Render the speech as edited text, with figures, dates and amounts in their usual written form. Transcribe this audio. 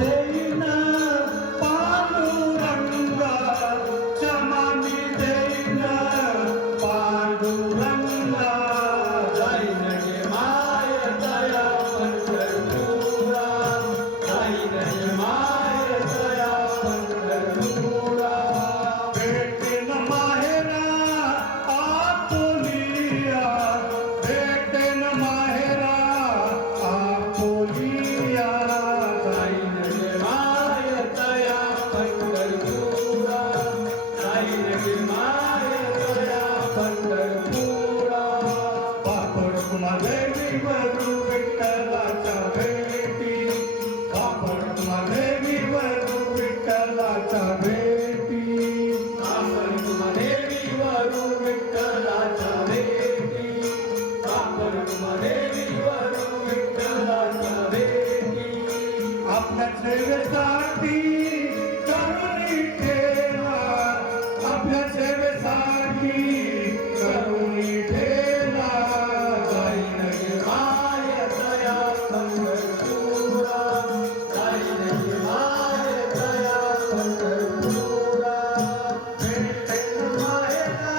देईन पांडुरंगा, क्षमा मी देईन पांडुरंगा. जाईन गे माय दया पंढरपुरा, जाईन गे माय दया पंढरपुरा. भेटेन माहेरा आपुलिया, भेटेन माहेरा आपुलिया. जाईन गे माय दया पंढरपुरा, जाईन गे माय दया पंढरपुरा. पापड कुमादेवी वरू विठ्ठलाच्या भेटी, पापड कुमादेवी वरू विठ्ठलाच्या भेटी. पापड कुमादेवी वरू विठ्ठलाच्या भेटी, पापड कुमादेवी वरू विठ्ठलाच्या भेटी. आपल्या सेवेसाठी करुणी ठेवा, आपल्या सेवेसाठी करुणी ठेवा. जाईन गे माय दया पंढरपुरा, जाईन गे माय दया पंढरपुरा. भेटेन माहेरा